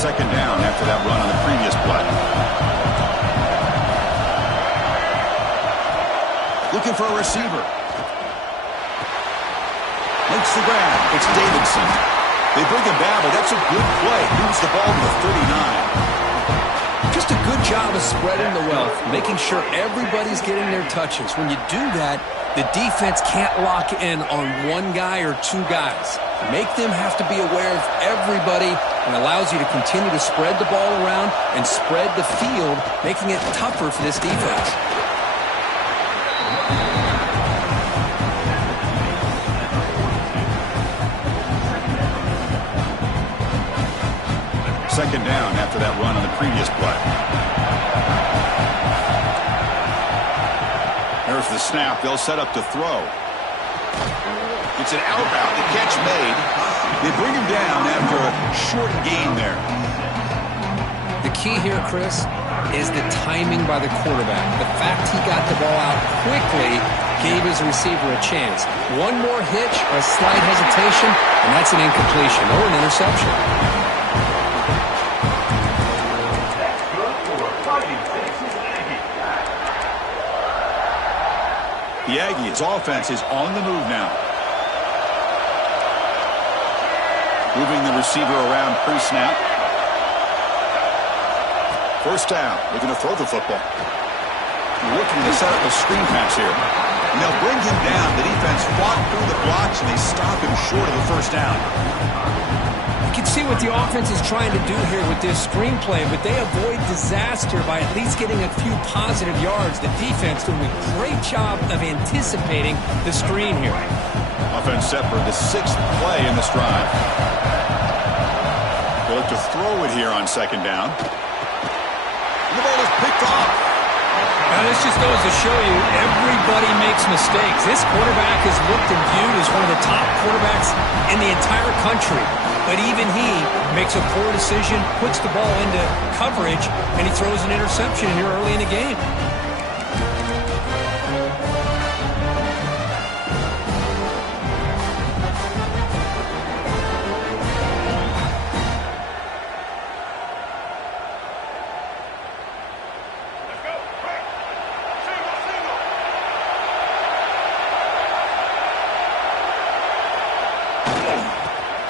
Second down after that run on the previous play. Looking for a receiver. Makes the grab. It's Davidson. They bring him down, but that's a good play. Moves the ball to the 39. Just a good job of spreading the wealth, making sure everybody's getting their touches. When you do that, the defense can't lock in on one guy or two guys. Make them have to be aware of everybody and allows you to continue to spread the ball around and spread the field, making it tougher for this defense. Second down after that run on the previous play. There's the snap. They'll set up to throw. It's an outbound. The catch made. They bring him down after a short gain there. The key here, Chris, is the timing by the quarterback. The fact he got the ball out quickly gave his receiver a chance. One more hitch or a slight hesitation, and that's an incompletion or an interception. The Aggies' offense is on the move now. Moving the receiver around pre-snap. First down. They're going to throw the football. Looking to set up a screen pass here. And they'll bring him down. The defense fought through the blocks, and they stop him short of the first down. You can see what the offense is trying to do here with this screenplay, but they avoid disaster by at least getting a few positive yards. The defense doing a great job of anticipating the screen here. Offense set for the 6th play in this drive. They look to throw it here on second down. And the ball is picked off. Now, this just goes to show you everybody makes mistakes. This quarterback is looked and viewed as one of the top quarterbacks in the entire country. But even he makes a poor decision, puts the ball into coverage, and he throws an interception here early in the game.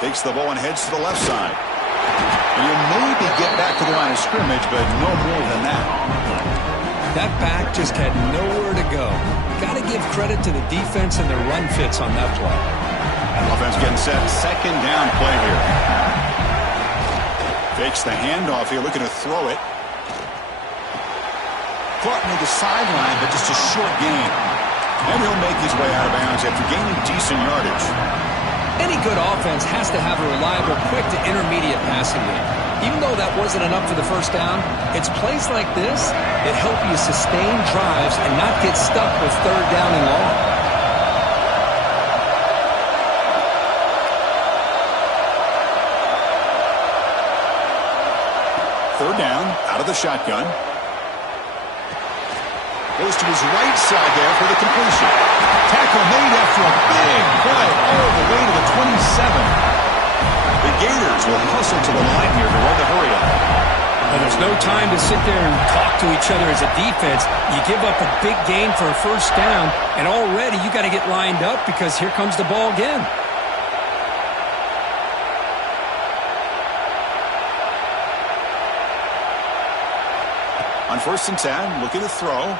Takes the ball and heads to the left side. And you'll maybe get back to the line of scrimmage, but no more than that. That back just had nowhere to go. Got to give credit to the defense and their run fits on that play. Offense getting set. Second down play here. Fakes the handoff here, looking to throw it. Caught near the sideline, but just a short gain. And he'll make his way out of bounds after gaining decent yardage. Any good offense has to have a reliable, quick to intermediate passing game. Even though that wasn't enough for the first down, it's plays like this that help you sustain drives and not get stuck with third down and long. Third down, out of the shotgun. Goes to his right side there for the completion. Tackle made after a big play all the way to the 27. The Gators will hustle to the line here to run the hurry up. And there's no time to sit there and talk to each other as a defense. You give up a big gain for a first down, and already you got to get lined up because here comes the ball again. On 1st and 10, looking to throw.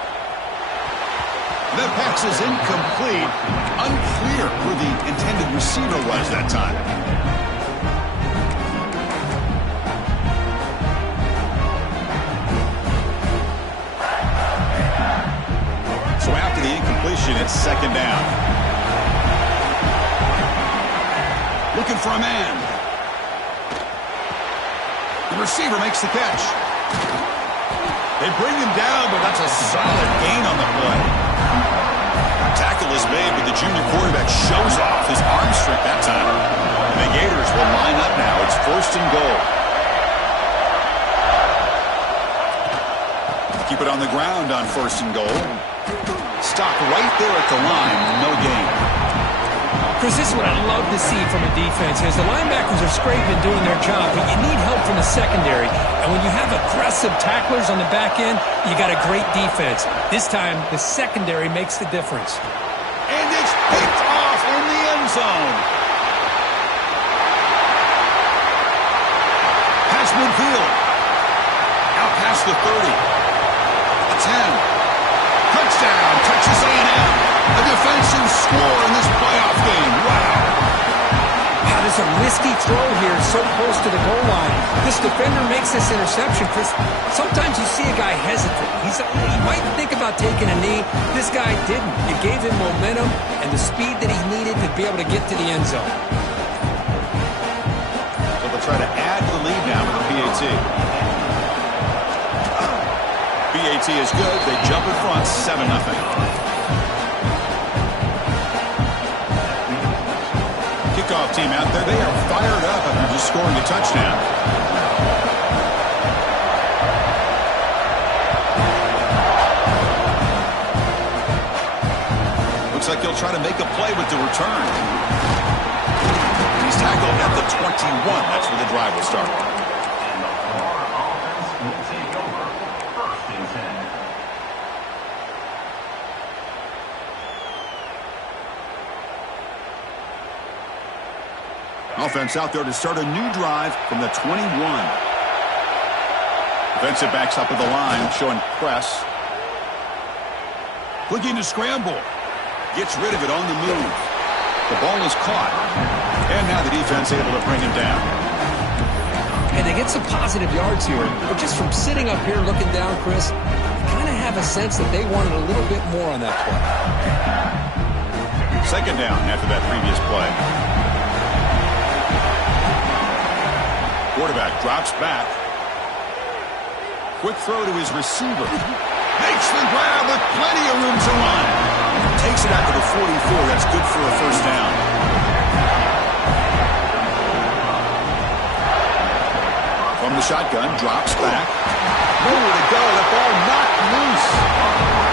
That pass is incomplete. Unclear who the intended receiver was that time. So after the incompletion, it's second down. Looking for a man. The receiver makes the catch. They bring him down, but that's a solid gain on the play. Tackle is made, but the junior quarterback shows off his arm strength that time. And the Gators will line up now. It's 1st and goal. Keep it on the ground on 1st and goal. Stop right there at the line. No gain. Chris, this is what I love to see from a defense is the linebackers are scraping and doing their job, but you need help from the secondary. And when you have aggressive tacklers on the back end, you got a great defense. This time, the secondary makes the difference. And it's picked off in the end zone. Pass midfield. Out past the 30. A 10. Touchdown. Touches A&M. A defensive score in this playoff game. Wow. Wow, there's a risky throw here so close to the goal line. This defender makes this interception, Chris. Sometimes you see a guy hesitate. He might think about taking a knee. This guy didn't. It gave him momentum and the speed that he needed to be able to get to the end zone. So they'll try to add to the lead now with the PAT. PAT is good. They jump in front 7-0. Kickoff team out there. They are fired up after just scoring a touchdown. Looks like he'll try to make a play with the return. He's tackled at the 21. That's where the drive will start. Offense out there to start a new drive from the 21. Defensive backs up at the line, showing press. Looking to scramble. Gets rid of it on the move. The ball is caught. And now the defense able to bring him down. And they get some positive yards here. But just from sitting up here looking down, Chris, you kind of have a sense that they wanted a little bit more on that play. Second down after that previous play. Quarterback drops back. Quick throw to his receiver. Makes the grab with plenty of room to run. Takes it out to the 44. That's good for a first down. From the shotgun, drops back. Nowhere to go. The ball knocked loose.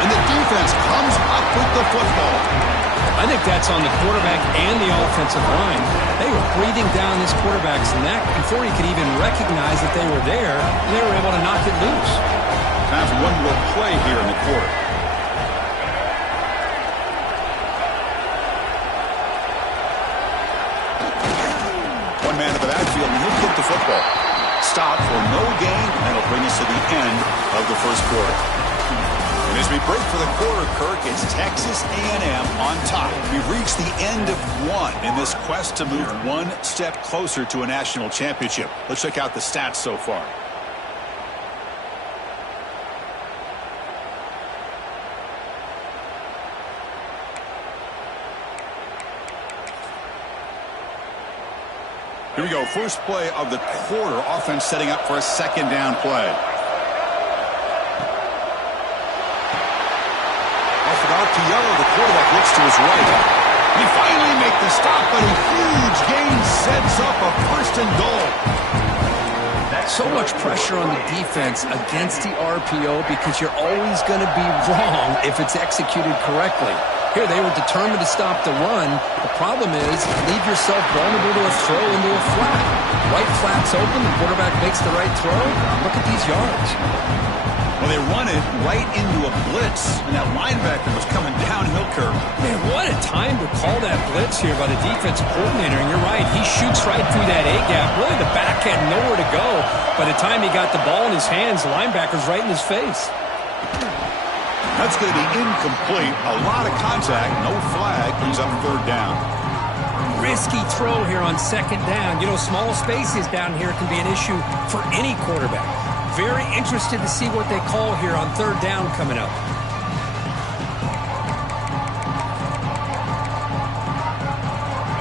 And the defense comes up with the football. I think that's on the quarterback and the offensive line. They were breathing down this quarterback's neck before he could even recognize that they were there, and they were able to knock it loose. Time for one more play here in the quarter. One man to the backfield, and he'll kick the football. Stop for no gain, and that'll bring us to the end of the first quarter. And as we break for the quarter, Kirk, it's Texas A&M on top. We've reached the end of one in this quest to move one step closer to a national championship. Let's check out the stats so far. Here we go. First play of the quarter. Offense setting up for a second down play. Off an RPO, the quarterback looks to his right. He finally makes the stop, but a huge gain sets up a first and goal. So much pressure on the defense against the RPO because you're always going to be wrong if it's executed correctly. Here, they were determined to stop the run. The problem is, leave yourself vulnerable to a throw into a flat. Right flat's open, the quarterback makes the right throw. Look at these yards. Well, they run it right into a blitz, and that linebacker was coming downhill curve. Man, what a time to call that blitz here by the defensive coordinator. And you're right, he shoots right through that A-gap. Really, the back had nowhere to go. By the time he got the ball in his hands, the linebacker's right in his face. That's going to be incomplete. A lot of contact, no flag, brings up third down. Risky throw here on second down. You know, small spaces down here can be an issue for any quarterback. Very interested to see what they call here on third down coming up.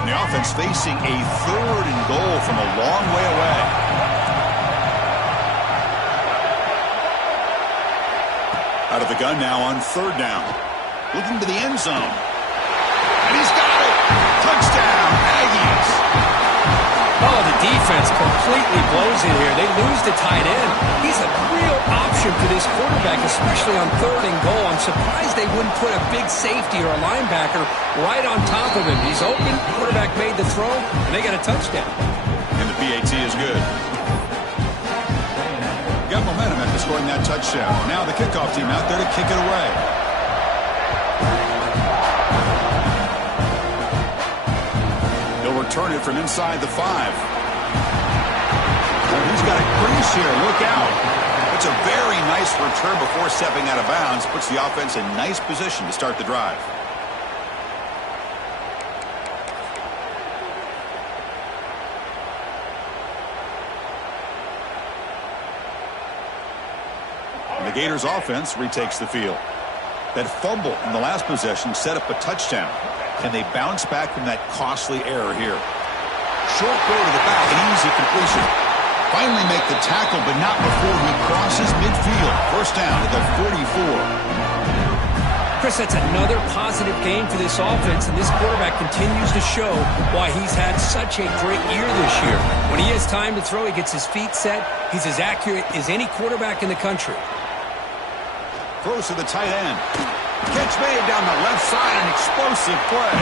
And the offense facing a third and goal from a long way away. Out of the gun now on third down. Looking to the end zone. And he's got it. Touchdown, Aggies. Oh, the defense completely blows it here. They lose the tight end. He's a real option for this quarterback, especially on 3rd and goal. I'm surprised they wouldn't put a big safety or a linebacker right on top of him. He's open, quarterback made the throw, and they got a touchdown. And the PAT is good. Got momentum after scoring that touchdown. Now the kickoff team out there to kick it away. He'll return it from inside the 5. Oh, he's got a crease here. Look out. It's a very nice return before stepping out of bounds. Puts the offense in nice position to start the drive. The Gators offense retakes the field. That fumble in the last possession set up a touchdown. Can they bounce back from that costly error here? Short throw to the back, an easy completion. Finally make the tackle, but not before he crosses midfield. First down at the 44. Chris, that's another positive game for this offense, and this quarterback continues to show why he's had such a great year this year. When he has time to throw, he gets his feet set. He's as accurate as any quarterback in the country. Throws to the tight end. Catch made down the left side, an explosive play.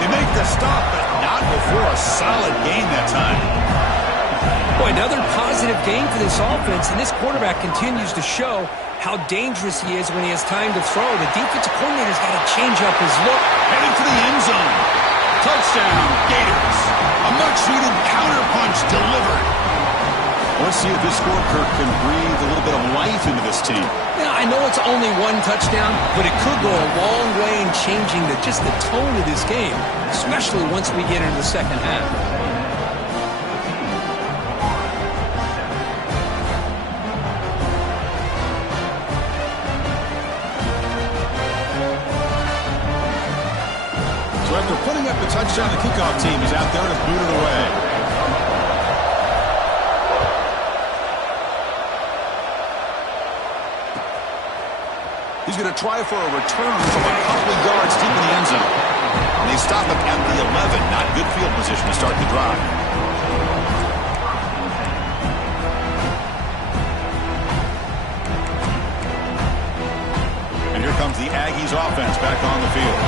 They make the stop, but not before a solid gain that time. Boy, another positive game for this offense, and this quarterback continues to show how dangerous he is when he has time to throw. The defensive coordinator's got to change up his look. Heading for the end zone. Touchdown, Gators. A much-needed counterpunch delivered. Let's see if this score, Kirk, can breathe a little bit of life into this team. Now, I know it's only one touchdown, but it could go a long way in changing just the tone of this game, especially once we get into the second half. So after putting up the touchdown, the kickoff team is out there to boot it away. He's going to try for a return from a couple of yards deep in the end zone. And they stop him at the 11. Not good field position to start the drive. And here comes the Aggies offense back on the field.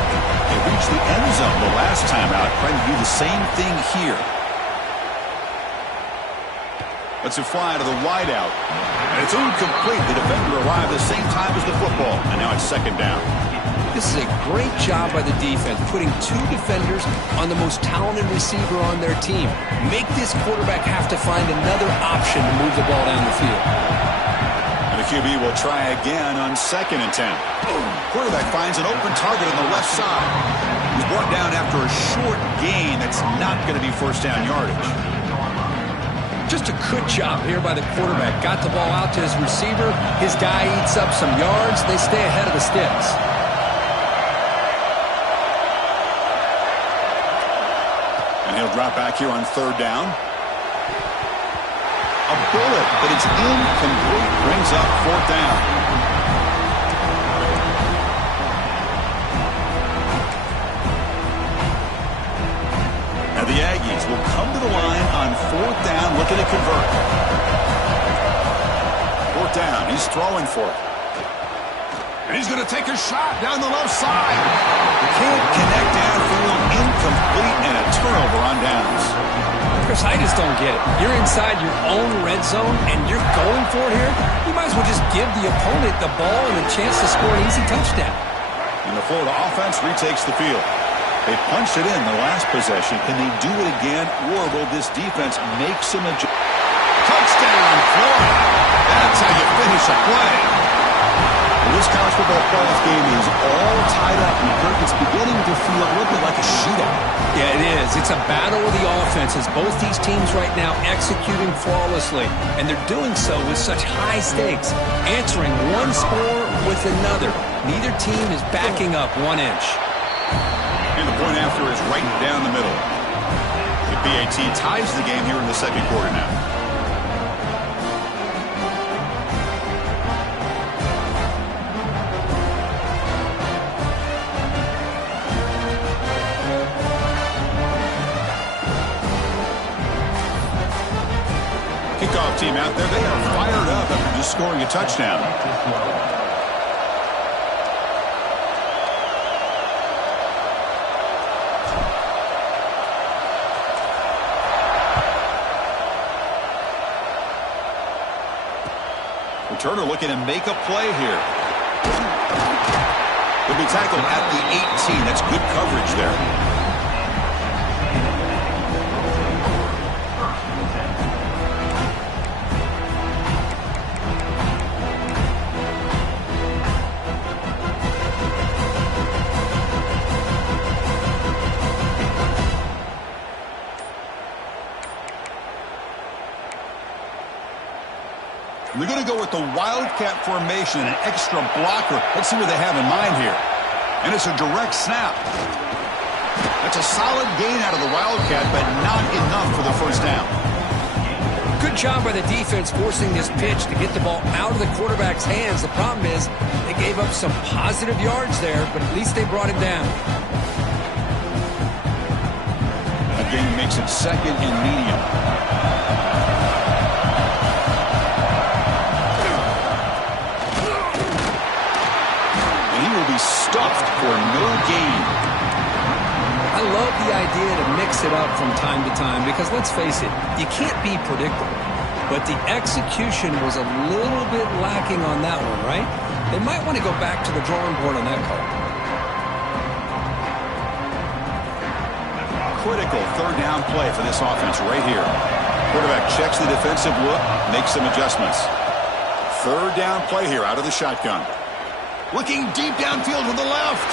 They reached the end zone the last time out, trying to do the same thing here. Lets it fly to the wideout. And it's incomplete. The defender arrived the same time as the football. And now it's second down. This is a great job by the defense, putting 2 defenders on the most talented receiver on their team. Make this quarterback have to find another option to move the ball down the field. And the QB will try again on 2nd and 10. Quarterback finds an open target on the left side. He's brought down after a short gain that's not going to be first down yardage. Just a good job here by the quarterback. Got the ball out to his receiver. His guy eats up some yards. They stay ahead of the sticks. And he'll drop back here on 3rd down. A bullet, but it's incomplete. Brings up 4th down. And the Aggies will come to the line on 4th down, looking to convert. 4th down, he's throwing for it. And he's going to take a shot down the left side. Can't connect downfield, incomplete, and a turnover on downs. Chris, I just don't get it. You're inside your own red zone, and you're going for it here? You might as well just give the opponent the ball and a chance to score an easy touchdown. And the Florida offense retakes the field. They punched it in the last possession. Can they do it again, or will this defense make some adjustments? Touchdown, Florida. That's how you finish a play. Well, this college football playoff game is all tied up, and Kirk, it's beginning to feel a little bit like a shootout. Yeah, it is. It's a battle of the offenses. Both these teams right now executing flawlessly, and they're doing so with such high stakes, answering one score with another. Neither team is backing up 1 inch. And the point after is right down the middle. The PAT ties the game here in the second quarter now. team out there, they are fired up after just scoring a touchdown. Returner looking to make a play here. He'll be tackled at the 18. That's good coverage there. They're going to go with the Wildcat formation, an extra blocker. Let's see what they have in mind here. And it's a direct snap. That's a solid gain out of the Wildcat, but not enough for the first down. Good job by the defense forcing this pitch to get the ball out of the quarterback's hands. The problem is they gave up some positive yards there, but at least they brought him down. That gain makes it second and medium. Stuffed for no gain. I love the idea to mix it up from time to time because, let's face it, you can't be predictable. But the execution was a little bit lacking on that one, right? They might want to go back to the drawing board on that call. Critical third down play for this offense right here. Quarterback checks the defensive look, makes some adjustments. Third down play here out of the shotgun. Looking deep downfield with the left.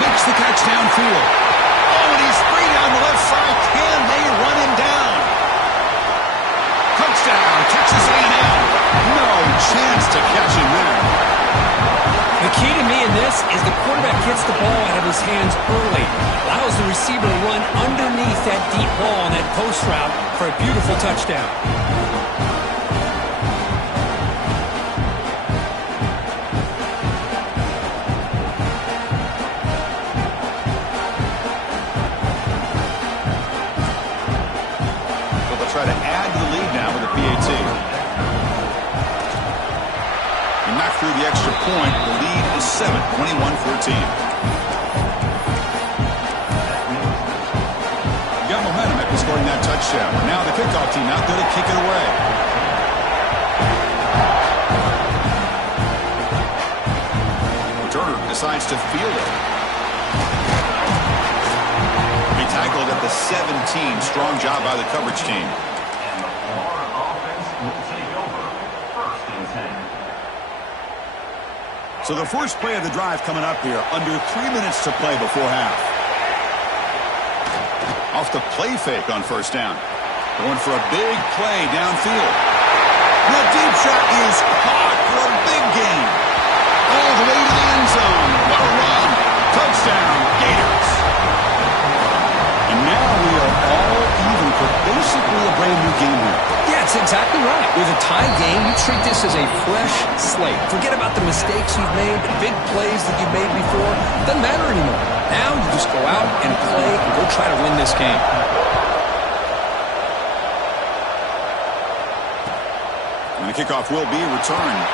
Makes the catch downfield. Oh, and he's free down the left side. Can they run him down? Touchdown, Texas A&M. No chance to catch him there. The key to me in this is the quarterback gets the ball out of his hands early. Allows the receiver to run underneath that deep ball on that post route for a beautiful touchdown. Try to add to the lead now with a PAT. And knock through the extra point. The lead is 7, 21-14. Got momentum after scoring that touchdown. Now the kickoff team out there to kick it away. Returner decides to field it. Tackled at the 17. Strong job by the coverage team. So the first play of the drive coming up here. Under 3 minutes to play before half. Off the play fake on first down. Going for a big play downfield. The deep shot is caught for a big gain. All the way to the end zone. What a run. Touchdown, Gators. And now we are all even for basically a brand new game here. Yeah, it's exactly right. With a tie game, you treat this as a fresh slate. Forget about the mistakes you've made, the big plays that you've made before. Doesn't matter anymore. Now you just go out and play and go try to win this game. And the kickoff will be returned.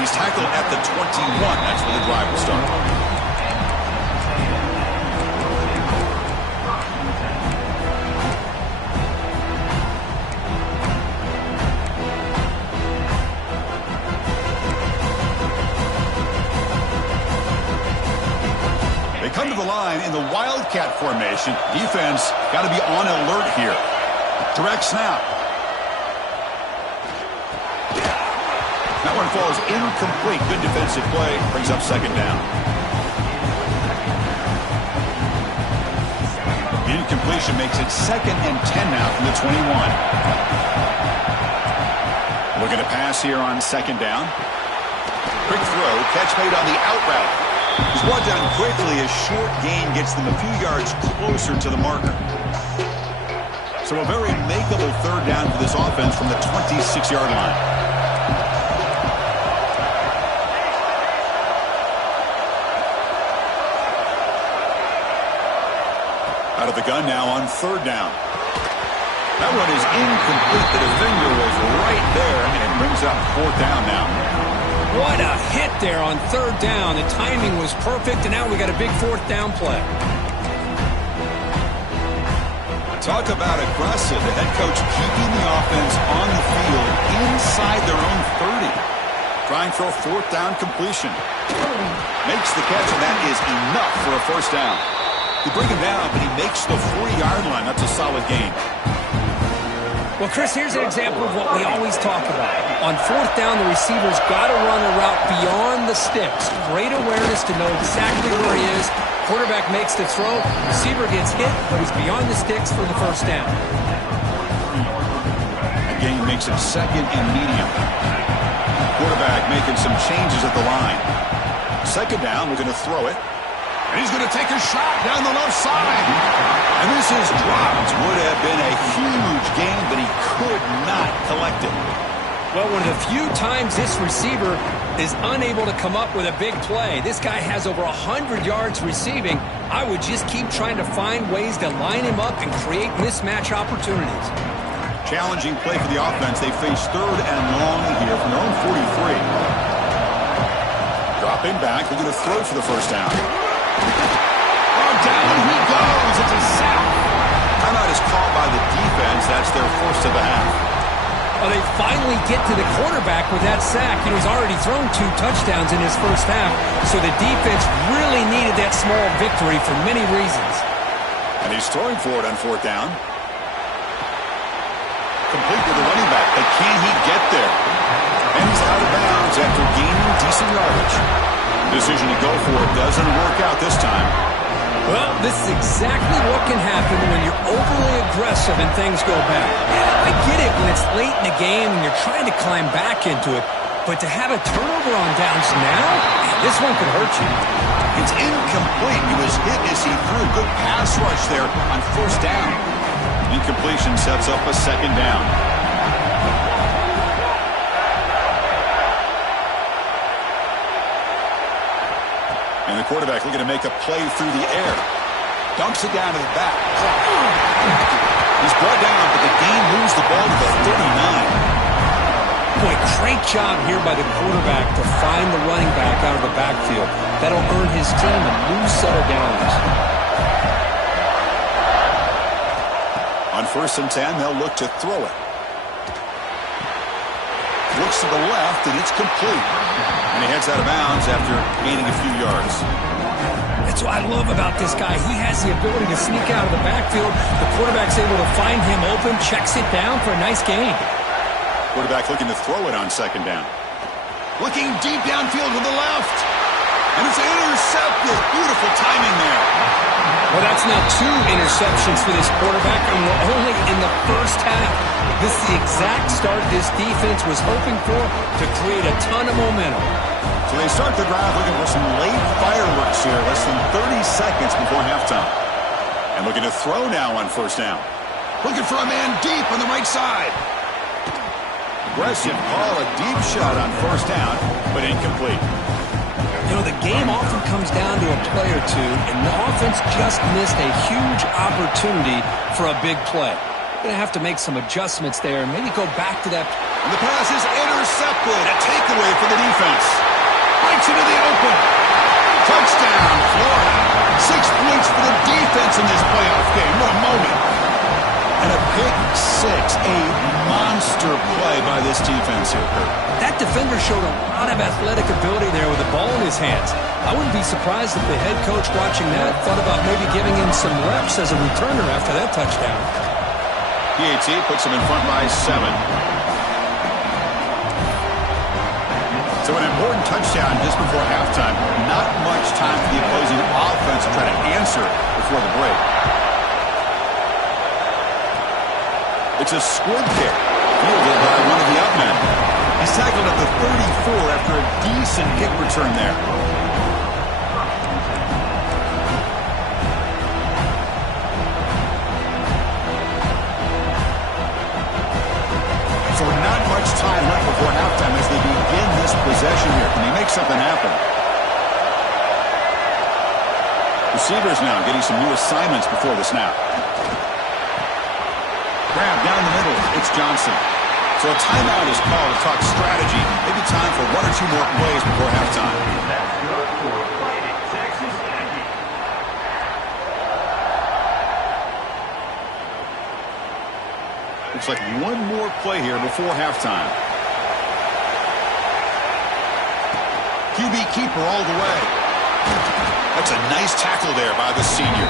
He's tackled at the 21. That's where the drive will start. Come to the line in the Wildcat formation. Defense got to be on alert here. Direct snap. That one falls incomplete. Good defensive play. Brings up second down. The incompletion makes it 2nd and 10 now from the 21. Looking to pass here on second down. Quick throw. Catch made on the out route. He's brought down quickly. A short gain gets them a few yards closer to the marker. So a very makeable third down for this offense from the 26-yard line. Out of the gun now on third down. That one is incomplete. The defender was right there, and it brings up fourth down now. What a hit there on third down. The timing was perfect, and now we got a big fourth down play. Talk about aggressive. The head coach keeping the offense on the field inside their own 30. Trying for a fourth down completion. Makes the catch, and that is enough for a first down. You bring him down, but he makes the 40-yard line. That's a solid gain. Well, Chris, here's an example of what we always talk about. On fourth down, the receiver's got to run a route beyond the sticks. Great awareness to know exactly where he is. Quarterback makes the throw. Receiver gets hit, but he's beyond the sticks for the first down. Again, makes it second and medium. Quarterback making some changes at the line. Second down, we're going to throw it. And he's going to take a shot down the left side. And this is dropped. Would have been a huge gain, but he could not collect it. Well, one of the few times this receiver is unable to come up with a big play. This guy has over 100 yards receiving. I would just keep trying to find ways to line him up and create mismatch opportunities. Challenging play for the offense. They face third and long here from their own 43. Dropping back. They're going to throw for the first down. Oh, down he goes. It's a sack. Timeout is called by the defense. That's their first of the half. Well, they finally get to the quarterback with that sack. You know, he's already thrown 2 touchdowns in his first half, so the defense really needed that small victory for many reasons. And he's throwing for it on fourth down. Complete with the running back, but can he get there? And he's out of bounds after gaining decent yardage. Decision to go for it doesn't work out this time. Well, this is exactly what can happen when you're overly aggressive and things go bad. I get it when it's late in the game and you're trying to climb back into it, but to have a turnover on downs now, this one could hurt you. It's incomplete. He was hit as he threw. Good pass rush there on first down. Incompletion sets up a second down. And the quarterback looking to make a play through the air. Dumps it down to the back. He's brought down, but the game moves the ball to the 39. Boy, great job here by the quarterback to find the running back out of the backfield. That'll earn his team a new set of downs. On first and 10, they'll look to throw it. Looks to the left, and it's complete. And he heads out of bounds after gaining a few yards. That's what I love about this guy. He has the ability to sneak out of the backfield. The quarterback's able to find him open, checks it down for a nice gain. Quarterback looking to throw it on second down. Looking deep downfield to the left. And it's intercepted. Beautiful timing there. Well, that's now 2 interceptions for this quarterback, and we're only in the first half. This is the exact start this defense was hoping for to create a ton of momentum. So they start the drive looking for some late fireworks here, less than 30 seconds before halftime. And looking to throw now on first down. Looking for a man deep on the right side. Aggressive call, a deep shot on first down, but incomplete. You know, the game often comes down to a play or two, and the offense just missed a huge opportunity for a big play. Going to have to make some adjustments there and maybe go back to that. And the pass is intercepted. A takeaway for the defense. Breaks into the open. Touchdown, Florida. 6 points for the defense in this playoff game. What a moment. And a pick six, a monster play by this defense here, Kurt. That defender showed a lot of athletic ability there with the ball in his hands. I wouldn't be surprised if the head coach watching that thought about maybe giving him some reps as a returner after that touchdown. PAT puts him in front by 7. So an important touchdown just before halftime. Not much time for the opposing offense to try to answer before the break. It's a squib kick, fielded by one of the up men. He's tackled at the 34 after a decent kick return there. So not much time left before halftime as they begin this possession here. Can they make something happen? Receivers now getting some new assignments before the snap. grab down the middle. It's Johnson. So a timeout is called to talk strategy. Maybe time for one or two more plays before halftime. Looks like one more play here before halftime. QB keeper all the way. That's a nice tackle there by the senior.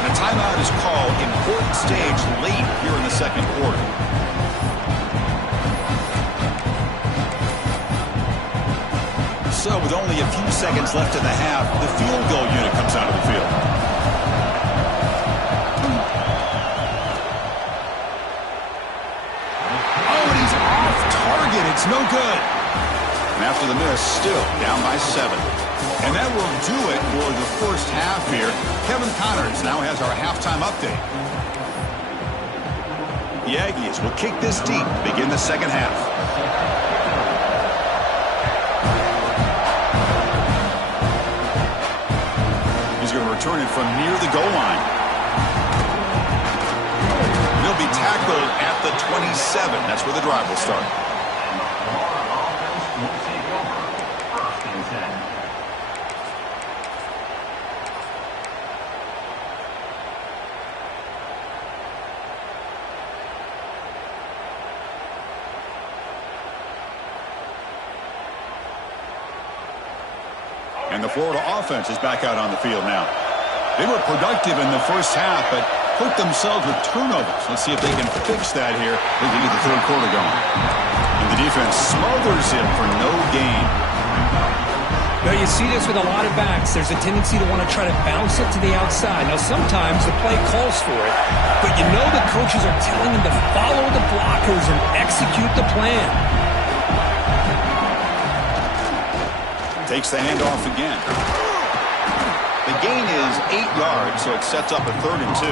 And a timeout is called. Important stage late here in the second quarter. So with only a few seconds left in the half, the field goal unit comes out of the field. Oh, and he's off target. It's no good. And after the miss, still down by 7. And that will do it for the first half here. Kevin Connors now has our halftime update. The Aggies will kick this deep to begin the second half. He's going to return it from near the goal line. And he'll be tackled at the 27. That's where the drive will start. And the Florida offense is back out on the field now. They were productive in the first half, but hurt themselves with turnovers. Let's see if they can fix that here as we get the third quarter going. And the defense smothers him for no gain. Now, you see this with a lot of backs. There's a tendency to want to try to bounce it to the outside. Now, sometimes the play calls for it, but you know the coaches are telling him to follow the blockers and execute the plan. Takes the handoff again. The gain is 8 yards, so it sets up a 3rd and 2.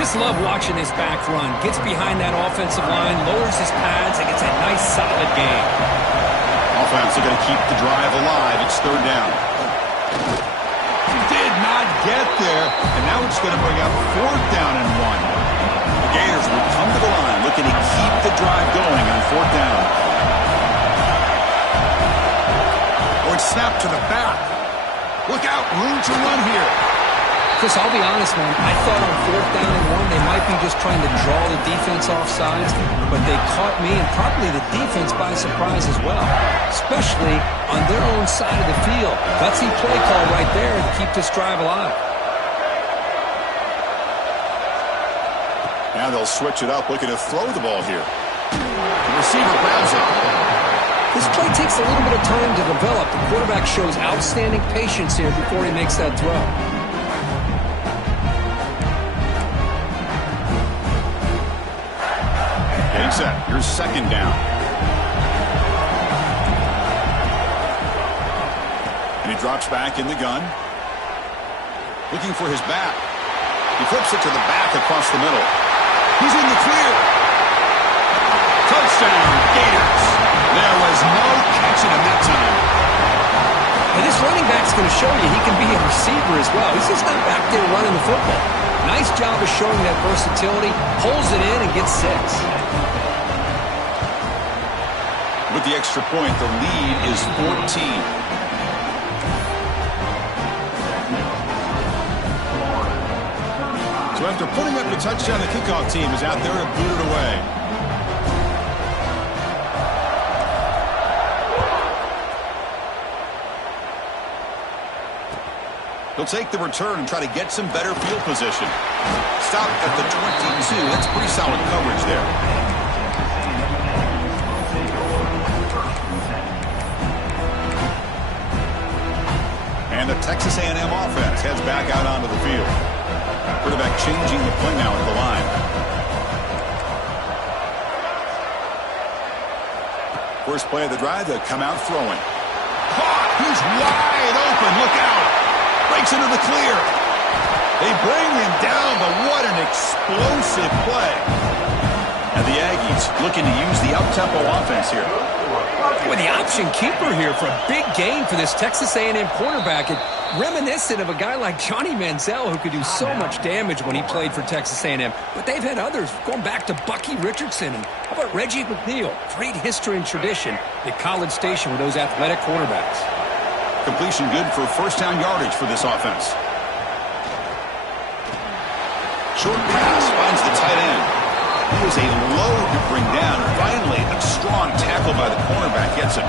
Just love watching this back run. Gets behind that offensive line, lowers his pads, and gets a nice solid gain. Offense are going to keep the drive alive. It's 3rd down. Did not get there, and now it's going to bring up 4th down and 1. The Gators will come to the line looking to keep the drive going on 4th down. Snap to the back. Look out, room to run here. Chris, I'll be honest, man. I thought on 4th down and 1, they might be just trying to draw the defense off sides, but they caught me and probably the defense by surprise as well, especially on their own side of the field. Gutsy play call right there to keep this drive alive. Now they'll switch it up, looking to throw the ball here. The receiver grabs it. This play takes a little bit of time to develop. The quarterback shows outstanding patience here before he makes that throw. Getting set. Here's 2nd down. And he drops back in the gun. Looking for his back. He flips it to the back across the middle. He's in the clear. Touchdown, Gators. There was no catching him that time. And this running back's going to show you he can be a receiver as well. He's just not back there running the football. Nice job of showing that versatility. Pulls it in and gets 6. With the extra point, the lead is 14. So after putting up the touchdown, the kickoff team is out there to boot it away. He'll take the return and try to get some better field position. Stop at the 22. That's pretty solid coverage there. And the Texas A&M offense heads back out onto the field. Quarterback changing the play now at the line. First play of the drive, they'll come out throwing. Caught! He's wide open. Look out! Breaks into the clear. They bring him down, but what an explosive play. And the Aggies looking to use the up-tempo offense here. With the option keeper here for a big gain for this Texas A&M cornerback. It reminiscent of a guy like Johnny Manziel who could do so much damage when he played for Texas A&M. But they've had others going back to Bucky Richardson. And how about Reggie McNeil? Great history and tradition at College Station with those athletic quarterbacks. Completion good for first down yardage for this offense. Short pass finds the tight end. He was a load to bring down. Finally, a strong tackle by the cornerback gets him.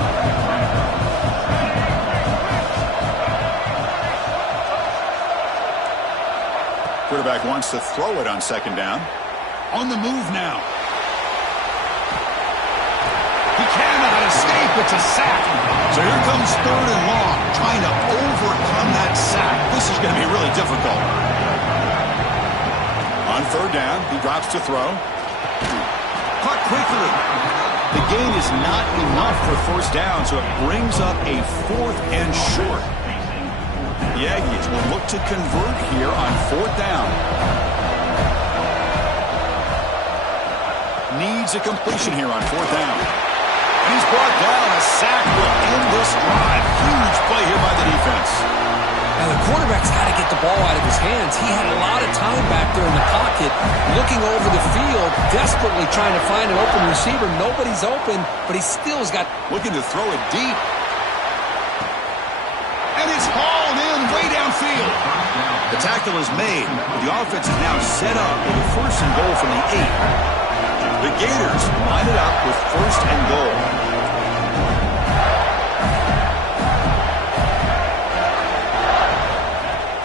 Quarterback wants to throw it on second down. On the move now. He cannot escape. It's a sack. So here comes third and long, trying to overcome that sack. This is going to be really difficult. On third down, he drops to throw. Caught quickly. The gain is not enough for first down, so it brings up a fourth and short. The Aggies will look to convert here on fourth down. Needs a completion here on fourth down. And he's brought down. A sack will end this drive. Huge play here by the defense. Now, the quarterback's got to get the ball out of his hands. He had a lot of time back there in the pocket, looking over the field, desperately trying to find an open receiver. Nobody's open, but he still's got... Looking to throw it deep. And it's hauled in way downfield. The tackle is made. The offense is now set up with a first and goal from the 8. The Gators line it up with first and goal.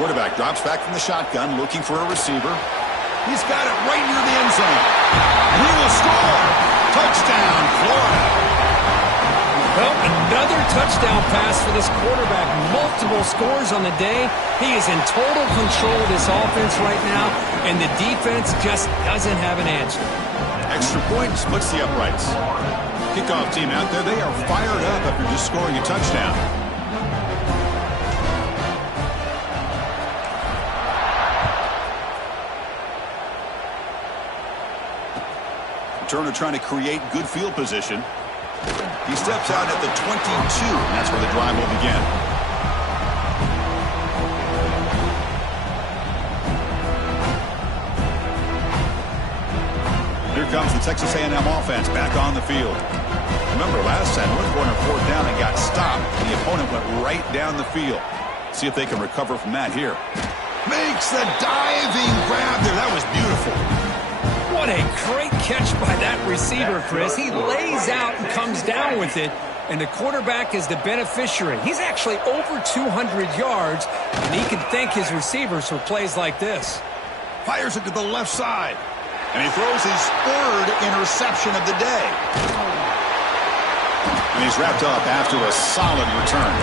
Quarterback drops back from the shotgun, looking for a receiver. He's got it right near the end zone. And he will score. Touchdown, Florida. Well, another touchdown pass for this quarterback. Multiple scores on the day. He is in total control of this offense right now, and the defense just doesn't have an answer. Extra point splits the uprights. Kickoff team out there, they are fired up after just scoring a touchdown. Turner trying to create good field position. He steps out at the 22, and that's where the drive will begin. Here comes the Texas A&M offense back on the field. Remember last time, North going on fourth down and got stopped, and the opponent went right down the field. See if they can recover from that here. Makes the diving grab there. That was beautiful. What a great catch by that receiver, Chris. He lays out and comes down with it, and the quarterback is the beneficiary. He's actually over 200 yards, and he can thank his receivers for plays like this. Fires it to the left side, and he throws his third interception of the day. And he's wrapped up after a solid return.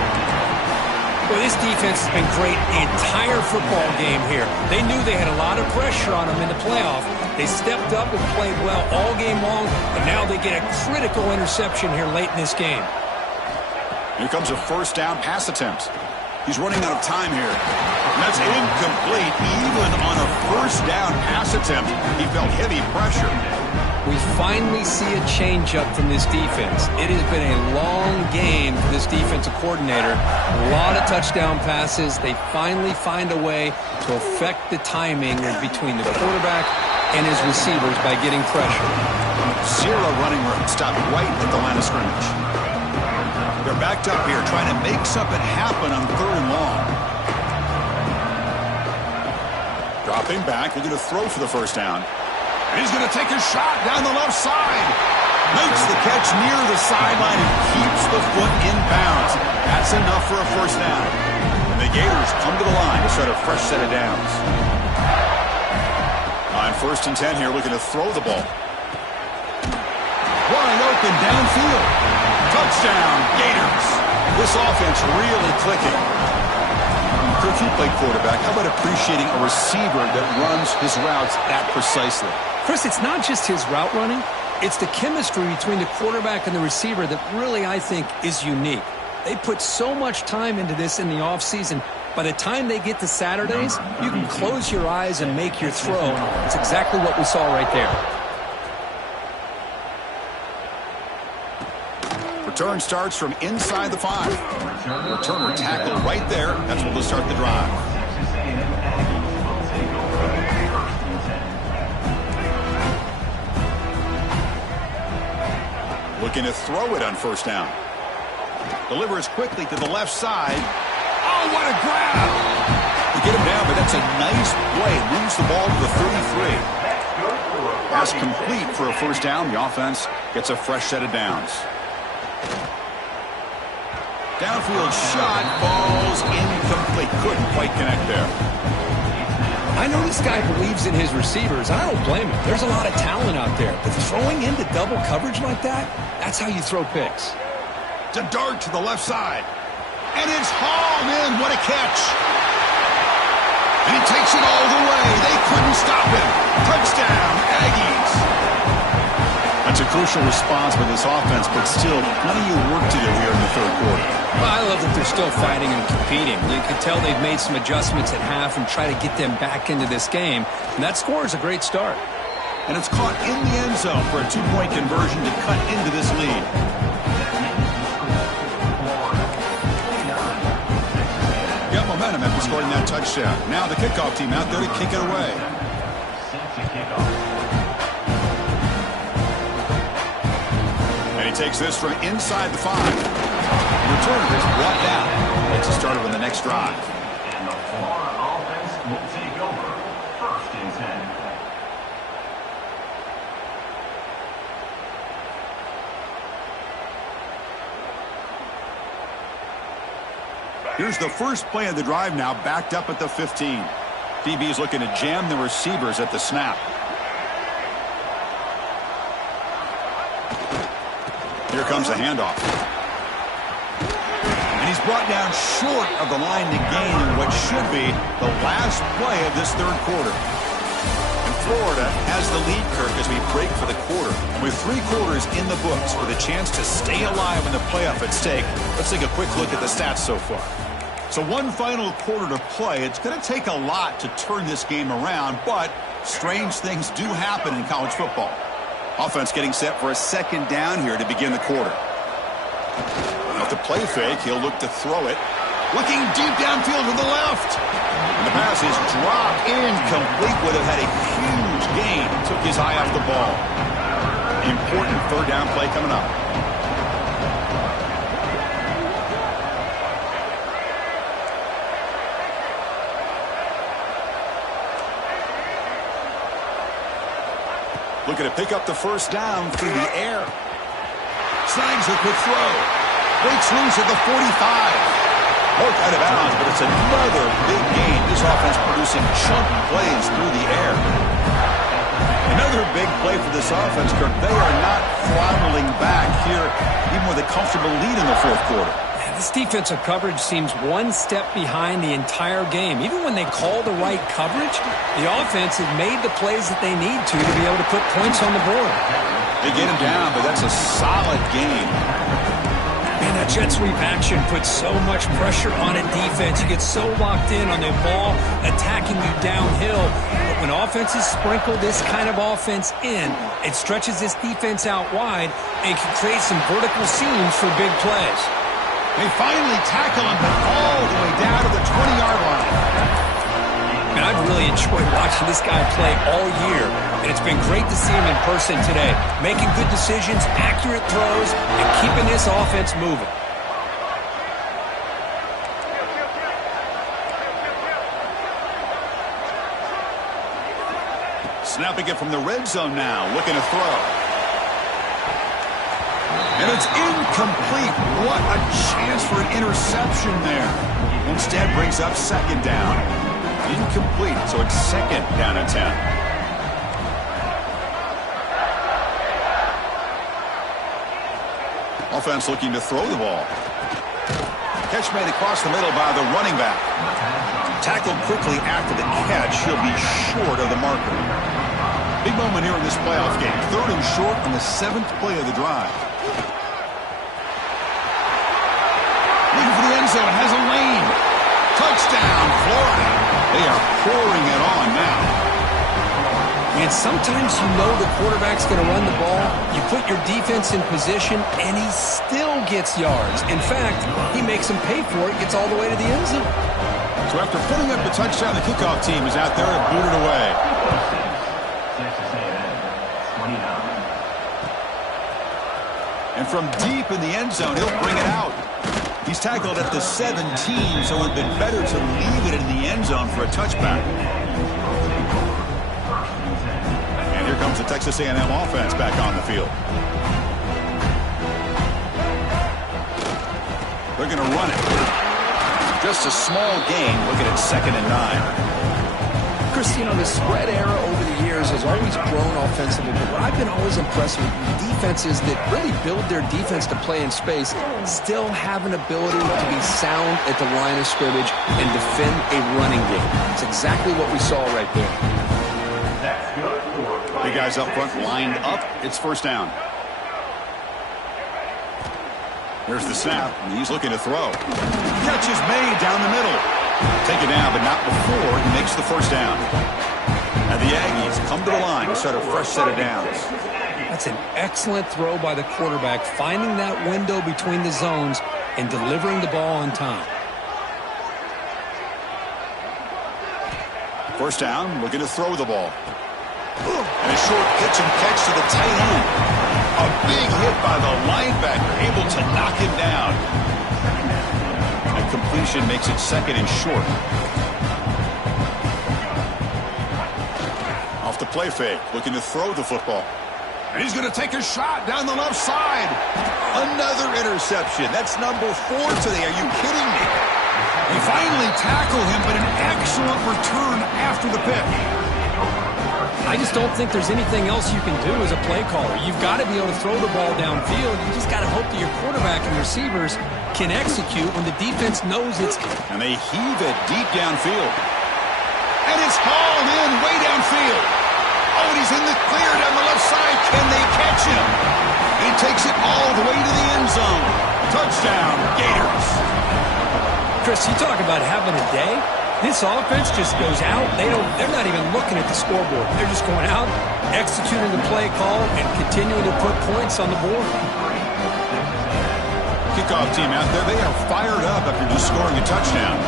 Well, this defense has been great the entire football game here. They knew they had a lot of pressure on them in the playoff. They stepped up and played well all game long, but now they get a critical interception here late in this game. Here comes a first down pass attempt. He's running out of time here. And that's incomplete. Even on a first down pass attempt, he felt heavy pressure. We finally see a change-up from this defense. It has been a long game for this defensive coordinator. A lot of touchdown passes. They finally find a way to affect the timing between the quarterback and his receivers by getting pressure. Zero running room. Stopped right at the line of scrimmage. They're backed up here trying to make something happen on third and long. Dropping back, looking to throw for the first down. And he's going to take a shot down the left side. Makes the catch near the sideline and keeps the foot in bounds. That's enough for a first down. And the Gators come to the line to start a fresh set of downs. On 1st and 10 here, looking to throw the ball. Wide open downfield. Touchdown, Gators. This offense really clicking. Kirk, you played quarterback. How about appreciating a receiver that runs his routes that precisely? Chris, it's not just his route running. It's the chemistry between the quarterback and the receiver that really, I think, is unique. They put so much time into this in the offseason. By the time they get to Saturdays, you can close your eyes and make your throw. It's exactly what we saw right there. Return starts from inside the 5. Returner tackle right there. That's what will start the drive. Looking to throw it on first down. Delivers quickly to the left side. Oh, what a grab! To get him down, but that's a nice play. Moves the ball to the 33. Pass complete for a first down. The offense gets a fresh set of downs. Downfield shot falls incomplete. Couldn't quite connect there. I know this guy believes in his receivers, and I don't blame him. There's a lot of talent out there. But throwing into double coverage like that, that's how you throw picks. To dart to the left side. And it's hauled in. What a catch. And he takes it all the way. They couldn't stop him. Touchdown, Aggies. That's a crucial response by this offense, but still plenty of work to do here in the third quarter. Well, I love that they're still fighting and competing. You can tell they've made some adjustments at half and try to get them back into this game. And that score is a great start. And it's caught in the end zone for a 2-point conversion to cut into this lead. Got momentum after scoring that touchdown. Now the kickoff team out there to kick it away. And he takes this from inside the 5. The returner is brought down. Makes a start on the next drive. And the Florida offense will take over 1st and 10. Here's the first play of the drive now, backed up at the 15. DB is looking to jam the receivers at the snap. Here comes the handoff. And he's brought down short of the line to gain in what should be the last play of this third quarter. And Florida has the lead, Kirk, as we break for the quarter. And with 3 quarters in the books with a chance to stay alive in the playoff at stake, let's take a quick look at the stats so far. So one final quarter to play. It's going to take a lot to turn this game around, but strange things do happen in college football. Offense getting set for a second down here to begin the quarter. Off the play fake, he'll look to throw it. Looking deep downfield to the left. And the pass is dropped incomplete. Would have had a huge gain. Took his eye off the ball. Important third down play coming up. Looking to pick up the first down through the air. Snags a quick throw. Breaks loose at the 45. Broke out of bounds, but it's another big gain. This offense producing chunk plays through the air. Another big play for this offense, Kirk. They are not throttling back here, even with a comfortable lead in the fourth quarter. This defensive coverage seems one step behind the entire game. Even when they call the right coverage, the offense has made the plays that they need to be able to put points on the board. They get him down, but that's a solid game. Man, that jet sweep action puts so much pressure on a defense. You get so locked in on the ball attacking you downhill. But when offenses sprinkle this kind of offense in, it stretches this defense out wide and can create some vertical seams for big plays. They finally tackle him, but all the way down to the 20-yard line. And I've really enjoyed watching this guy play all year, and it's been great to see him in person today, making good decisions, accurate throws, and keeping this offense moving. Snapping it from the red zone now, looking to throw. And it's incomplete. What a chance for an interception there. Instead brings up second down. Incomplete, so it's second down and 10. Offense looking to throw the ball. Catch made across the middle by the running back. Tackled quickly after the catch. He'll be short of the marker. Big moment here in this playoff game. 3rd and short on the 7th play of the drive. Looking for the end zone, has a lane. Touchdown, Florida. They are pouring it on now. And sometimes you know the quarterback's going to run the ball. You put your defense in position, and he still gets yards. In fact, he makes them pay for it, gets all the way to the end zone. So after putting up the touchdown, the kickoff team is out there and booted away. Texas A&M, 29. And from deep in the end zone, he'll bring it out. He's tackled at the 17, so it would have been better to leave it in the end zone for a touchback. And here comes the Texas A&M offense back on the field. They're going to run it. Just a small gain, looking at 2nd and 9. Chris, you know, the spread era over the years has always grown offensively, but what I've been always impressed with defenses that really build their defense to play in space still have an ability to be sound at the line of scrimmage and defend a running game. It's exactly what we saw right there. That's good for Big guys up front lined up. It's 1st down. There's the snap, and he's looking to throw. Catch is made down the middle. Take it down, but not before he makes the 1st down. And the Aggies come to the line to start a fresh set of downs. That's an excellent throw by the quarterback, finding that window between the zones and delivering the ball on time. 1st down, looking to throw the ball. And a short pitch and catch to the tight end. A big hit by the linebacker, able to knock him down. And completion makes it 2nd and short. Off the play fake, looking to throw the football. And he's going to take a shot down the left side. Another interception. That's number 4 today. Are you kidding me? They finally tackle him, but an excellent return after the pick. I just don't think there's anything else you can do as a play caller. You've got to be able to throw the ball downfield. You just got to hope that your quarterback and receivers can execute when the defense knows it's... And they heave it deep downfield. And it's hauled in way downfield. Oh, and he's in the clear down the left side. Can they catch him? He takes it all the way to the end zone. Touchdown, Gators. Chris, you talk about having a day. This offense just goes out. They're not even looking at the scoreboard. They're just going out, executing the play call, and continuing to put points on the board. Kickoff team out there. They are fired up after just scoring a touchdown.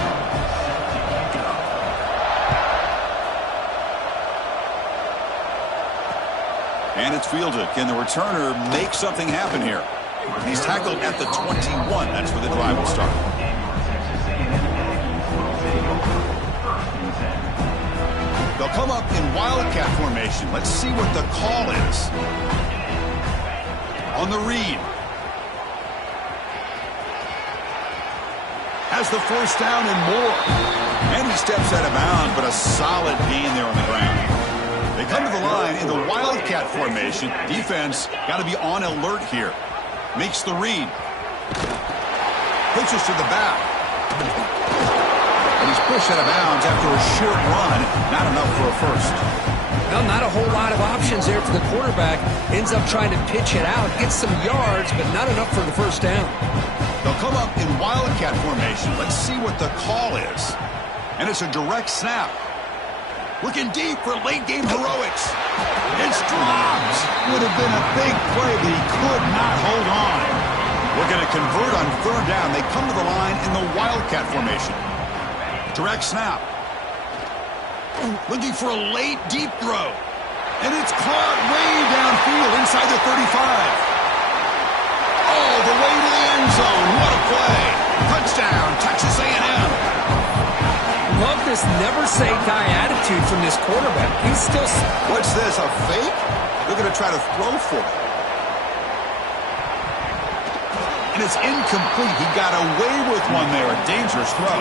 And it's fielded. Can the returner make something happen here? He's tackled at the 21. That's where the drive will start. They'll come up in wildcat formation. Let's see what the call is. On the read. Has the 1st down and more. And he steps out of bounds, but a solid gain there on the ground. They come to the line in the wildcat formation. Defense got to be on alert here. Makes the read. Pitches to the back. And he's pushed out of bounds after a short run. Not enough for a 1st. Well, not a whole lot of options there for the quarterback. Ends up trying to pitch it out. Gets some yards, but not enough for the 1st down. They'll come up in wildcat formation. Let's see what the call is. And it's a direct snap. Looking deep for late-game heroics. It's dropped. Would have been a big play, but he could not hold on. We're going to convert on 3rd down. They come to the line in the wildcat formation. Direct snap. Looking for a late, deep throw. And it's caught way downfield inside the 35. All the way to the end zone. What a play. Touchdown, Texas A&M. Love this never-say-die attitude from this quarterback. He's still... What's this, a fake? They're going to try to throw for it. And it's incomplete. He got away with one there. A dangerous throw.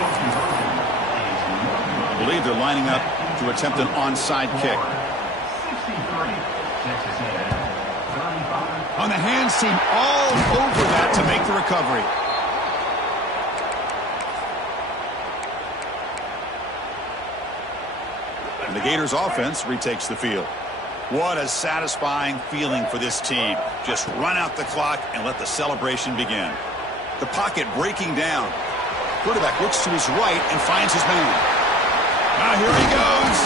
I believe they're lining up to attempt an onside kick. 63, Texas A&M, 35. On the hands team all over that to make the recovery. And the Gators offense retakes the field. What a satisfying feeling for this team. Just run out the clock and let the celebration begin. The pocket breaking down. Quarterback looks to his right and finds his man. Now here he goes.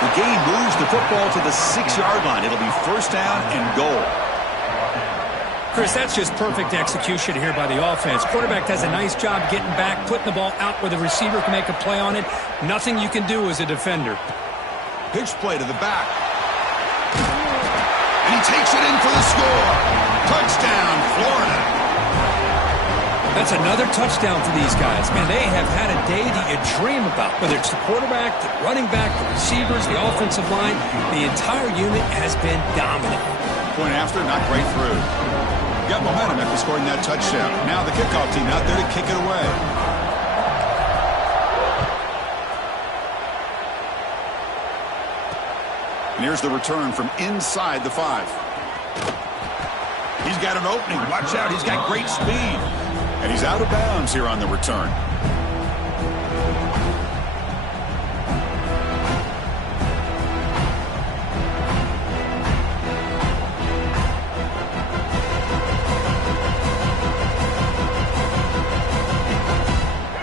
The game moves the football to the 6-yard line. It'll be first down and goal. Chris, that's just perfect execution here by the offense. Quarterback does a nice job getting back, putting the ball out where the receiver can make a play on it. Nothing you can do as a defender. Pitch play to the back. And he takes it in for the score. Touchdown, Florida. That's another touchdown for these guys. Man, they have had a day that you dream about. Whether it's the quarterback, the running back, the receivers, the offensive line, the entire unit has been dominant. Point after, not right through. Got momentum after scoring that touchdown. Now the kickoff team out there to kick it away. And here's the return from inside the 5. He's got an opening. Watch out. He's got great speed. And he's out of bounds here on the return.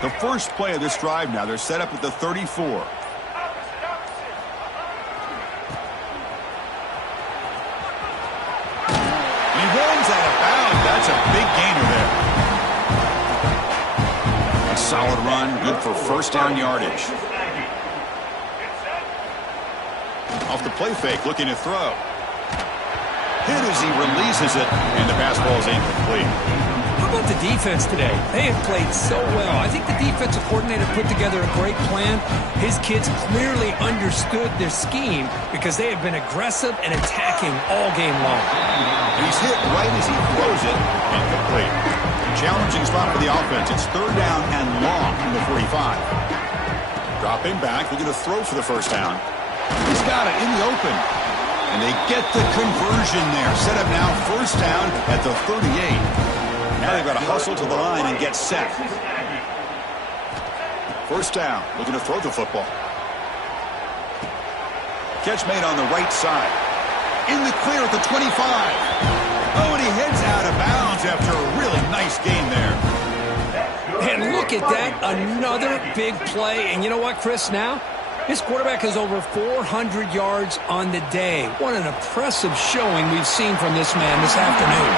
The first play of this drive now, they're set up at the 34. And he runs out of bounds. That's a big gainer there. A solid run, good for first down yardage. Off the play fake, looking to throw. Hit as he releases it, and the pass ball is incomplete. How about the defense today? They have played so well. I think the defensive coordinator put together a great plan. His kids clearly understood their scheme because they have been aggressive and attacking all game long. And he's hit right as he throws it, incomplete. Challenging spot for the offense. It's third down and long from the 45. Dropping back, looking to throw for the first down. He's got it in the open. And they get the conversion there. Set up now first down at the 38. Now they've got to hustle to the line and get set. First down, looking to throw the football. Catch made on the right side. In the clear at the 25. Oh, and he heads out of bounds after a really nice gain there. And look at that, another big play. And you know what, Chris, now? This quarterback has over 400 yards on the day. What an impressive showing we've seen from this man this afternoon.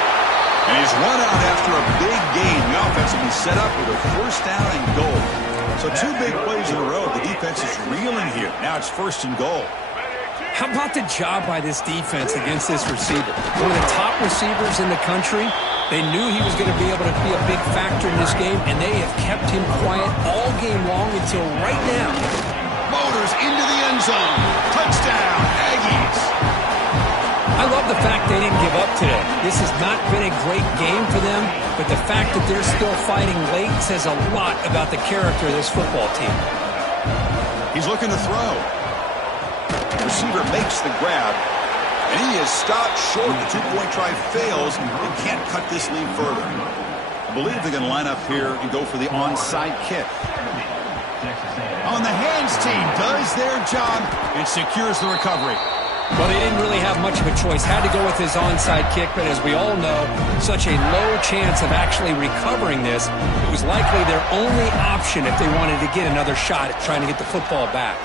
And he's run out after a big gain. The offense will be set up with a first down and goal. So 2 big plays in a row. The defense is reeling here. Now it's first and goal. How about the job by this defense against this receiver? One of the top receivers in the country. They knew he was going to be able to be a big factor in this game, and they have kept him quiet all game long until right now. Motors into the end zone. Touchdown, Aggies. I love the fact they didn't give up today. This has not been a great game for them, but the fact that they're still fighting late says a lot about the character of this football team. He's looking to throw. The receiver makes the grab, and he is stopped short. The 2-point try fails. They can't cut this lead further. I believe they're going to line up here and go for the onside kick. On the hands team does their job and secures the recovery. Well, they didn't really have much of a choice. Had to go with his onside kick, but as we all know, such a low chance of actually recovering this. It was likely their only option if they wanted to get another shot at trying to get the football back.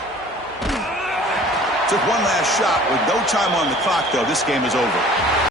Took one last shot with no time on the clock, though. This game is over.